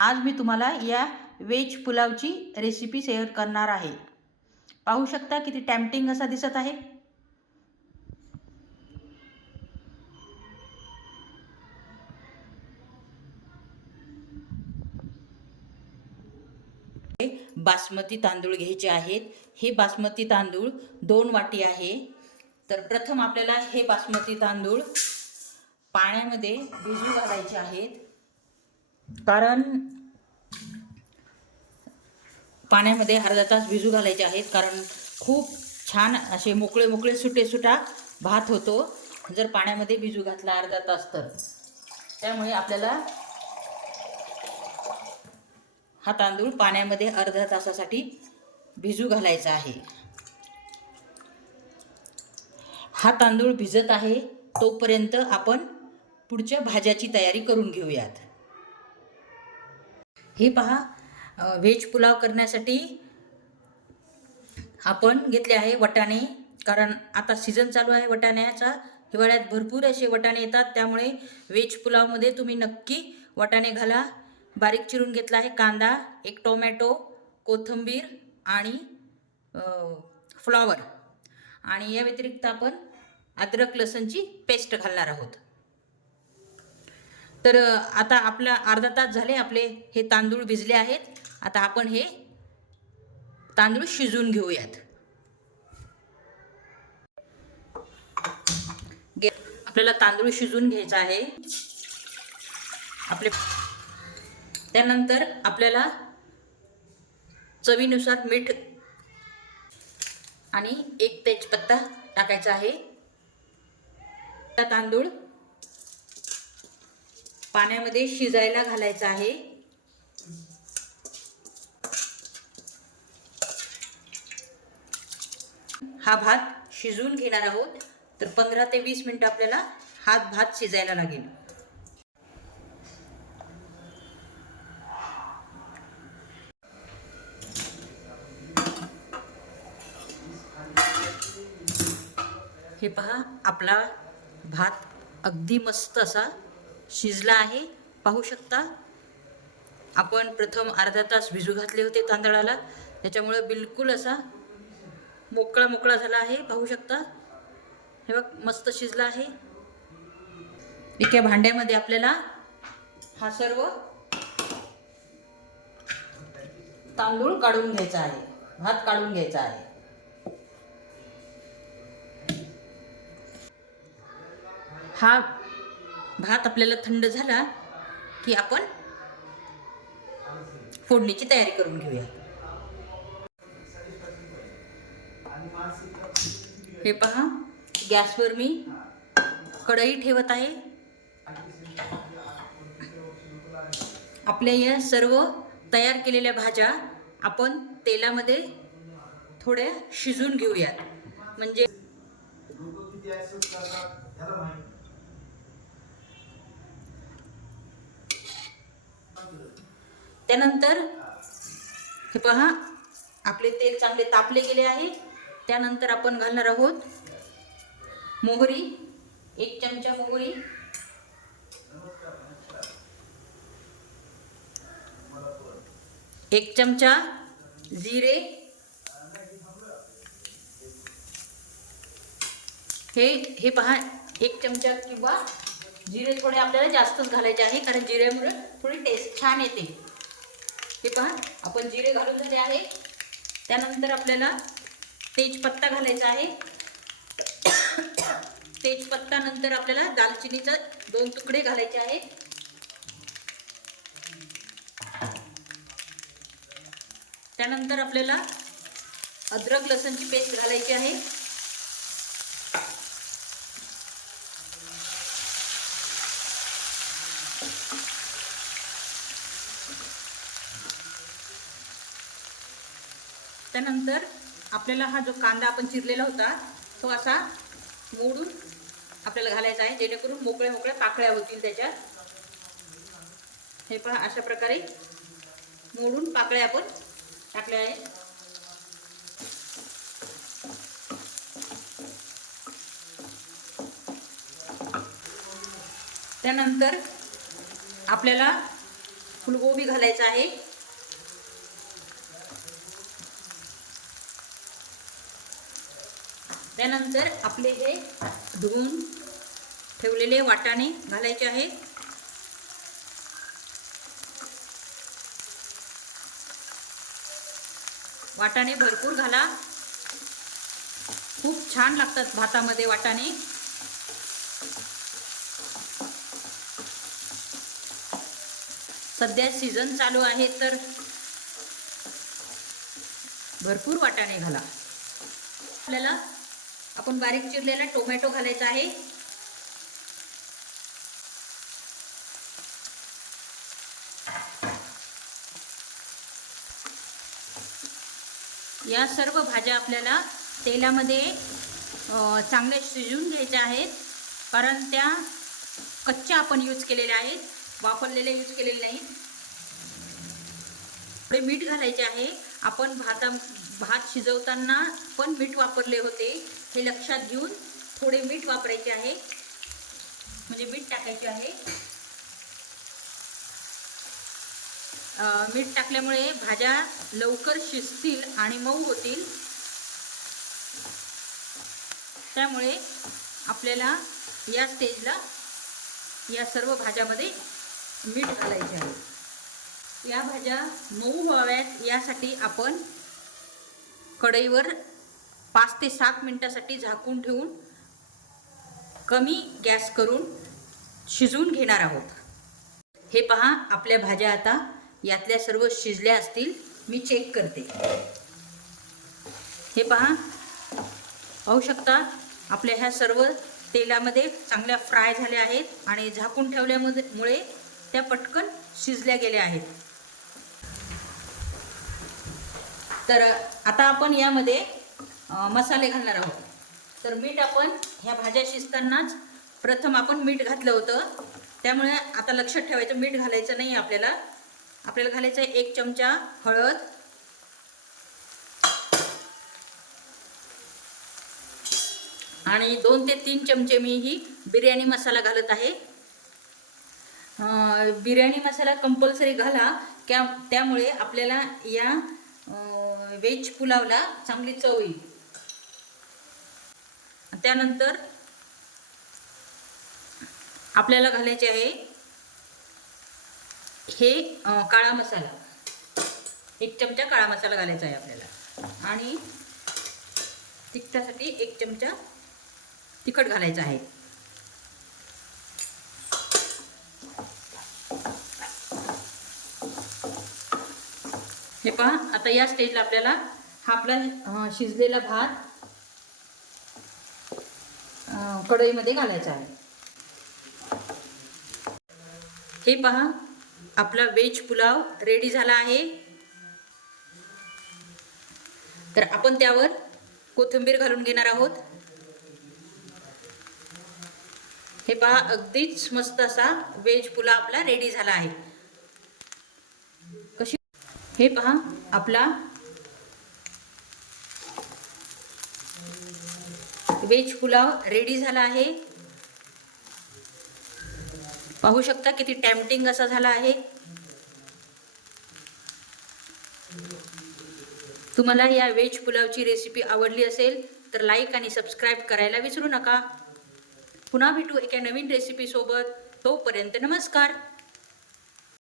आज मी तुम्हाला या व्हेज पुलावची रेसिपी शेअर करणार आहे। पाहू शकता किती टेम्पटिंग असा दिसत आहे। बासमती तांदूळ घ्यायचे आहेत। हे बासमती तांदूळ 2 वाटी आहे। तर प्रथम आपल्याला हे बासमती तांदूळ पाण्यामध्ये भिजू घालायचे आहेत, कारण पाण्यामध्ये अर्धा तास भिजू घालायचे आहेत, कारण खूप छान असे मोकळे मोकळे सुटा भात होतो जर पाण्यामध्ये भिजू घातला अर्धा तास तर। त्यामुळे आपल्याला हा तांदूळ पाण्यामध्ये अर्ध्या तासासाठी भिजू घालायचा आहे। हा तांदूळ भिजत आहे तोपर्यंत आपण पुढच्या भाज्याची तयारी करून घेऊयात। हे पहा, व्हेज पुलाव करण्यासाठी आपण घेतले आहे वटाणे, कारण आता सीजन चालू आहे वटाण्याचा। हिवाळ्यात भरपूर असे वटाणे येतात, त्यामुळे व्हेज पुलावमध्ये तुम्ही नक्की वटाणे घाला। बारीक चिरून घेतला आहे कांदा, एक टोमॅटो, कोथिंबीर आणि फ्लॉवर, आणि या व्यतिरिक्त आपण अद्रक लसूणची पेस्ट घालणार आहोत। तर आता आपला अर्धा तास झाले आपले हे तांदूळ भिजले आहेत। आता आपण हे तांदूळ शिजवून घेऊयात। आपल्याला तांदूळ शिजवून घ्यायचा आहे। त्यानंतर आपल्याला चवीनुसार मीठ आणि एक तेजपत्ता टाकायचा आहे। तांदूळ पाण्यामध्ये शिजायला घालायचा आहे। हा भात शिजवून घेणार आहोत, तर 15 ते 20 मिनिट आपल्याला हा भात शिजायला लागेल। हे पहा, आपला भात अगदी मस्त असा शिजला आहे। पाहू शकता, आपण प्रथम अर्धा तास भिजू घातले होते तांदळाला, त्याच्यामुळे बिलकुल असा मोकळा झाला आहे। पाहू शकता, हे बघ मस्त शिजला आहे। एका भांड्यामध्ये आपल्याला हा सर्व तांदूळ काढून घ्यायचा आहे, भात काढून घ्यायचा आहे। हा भात आपल्याला थंड झाला की आपण फोडणीची तयारी करून घेऊया। हे पहा, गॅसवर मी कढई ठेवत आहे। आपल्या या सर्व तयार केलेल्या भाज्या आपण तेलामध्ये थोड्या शिजून घेऊयात, म्हणजे त्यानंतर हे पहा, आपले तेल चांगले तापले गेले आहे। त्यानंतर आपण घालणार आहोत मोहरी, 1 चमचा मोहरी, एक चमचा जिरे, हे पहा 1 चमचा, किंवा जिरे थोडे आपल्याला जास्तच घालायचे आहे, कारण जिऱ्यामुळे थोडी टेस्ट छान येते। हे पहा, आपण जिरे घालून झाले आहे। त्यानंतर आपल्याला तेजपत्ता घालायचा आहे। तेजपत्ता नंतर आपल्याला दालचिनीचे 2 तुकडे घालायचे आहेत। त्यानंतर आपल्याला अद्रक लसूणची पेस्ट घालायची आहे। त्यानंतर आपल्याला हा जो कांदा आपण चिरलेला होता तो असा मोडून आपल्याला घालायचा आहे, जेणेकरून मोकळ्या पाकळ्या होतील त्याच्यात। हे पहा, अशा प्रकारे मोडून पाकळ्या आपण टाकल्या आहेत। त्यानंतर आपल्याला फुलगोबी घालायचा आहे. त्यानंतर आपले हे धुवून ठेवलेले वाटाणे घालायचे आहे. वाटाणे भरपूर घाला, खूप छान लागतात भातामध्ये वाटाणे. सध्या सीझन चालू आहे तर भरपूर वाटाणे घाला. आपल्याला आपण बारीक चिरलेला टोमॅटो घालायचा आहे. या सर्व भाज्या आपल्याला तेलामध्ये चांगल्या शिजवून घ्यायच्या आहेत, कारण त्या कच्च्या आपण यूज केलेल्या आहेत, वापरलेले यूज केलेले नाही. थोडे मीठ घालायचे आहे. आपण भात शिजवताना पण मीठ वापरले होते, हे लक्षात घेऊन थोडे मीठ वापरायचे आहे, म्हणजे मीठ टाकायचे आहे. मीठ टाकल्यामुळे भाज्या लवकर शिजतील आणि मऊ होतील. त्यामुळे आपल्याला या स्टेजला या सर्व भाज्यामध्ये मीठ घालायचे आहे. या भाज्या मऊ व्हाव्यात यासाठी आपण कढईवर 5 ते 7 मिनिटासाठी झाकून ठेवून कमी गॅस करून शिजवून घेणार आहोत. हे पहा, आपल्या भाज्या आता यातल्या सर्व शिजल्या असतील. मी चेक करते. हे पहा, पाहू शकता आपल्या ह्या सर्व तेलामध्ये चांगल्या फ्राय झाल्या आहेत आणि झाकून ठेवल्यामुळे त्या पटकन शिजल्या गेल्या आहेत. तर आता आपण यामध्ये मसाले घालणार आहोत. तर मीठ आपण ह्या भाज्या शिजतानाच प्रथम आपण मीठ घातलं होतं, त्यामुळे आता लक्षात ठेवायचं मीठ घालायचं नाही. आपल्याला घालायचं आहे 1 चमचा हळद, आणि 2 ते 3 चमचे मी ही बिर्याणी मसाला घालत आहे. बिर्याणी मसाला कंपल्सरी घाला, त्यामुळे आपल्याला या व्हेज पुलावला चांगली चव येईल. त्यानंतर आपल्याला घालायचे आहे हे काळा मसाला. 1 चमचा काळा मसाला घालायचा आहे आपल्याला, आणि तिखटासाठी 1 चमचा तिखट घालायचं आहे. हे पहा, आता या स्टेजला आपल्याला हा आपला शिजलेला भात कढईमध्ये घालायचा आहे. हे पहा, आपला व्हेज पुलाव रेडी झाला आहे. तर आपण त्यावर कोथिंबीर घालून घेणार आहोत. हे पहा, अगदीच मस्त असा व्हेज पुलाव आपला रेडी झाला आहे. हे पहा, आपला व्हेज पुलाव रेडी झाला आहे. पाहू शकता किती टेम्पटिंग असा झाला आहे. तुम्हाला या व्हेज पुलावची रेसिपी आवडली असेल तर लाईक आणि सबस्क्राईब करायला विसरू नका. पुन्हा भेटू एका नवीन रेसिपी सोबत. तोपर्यंत नमस्कार.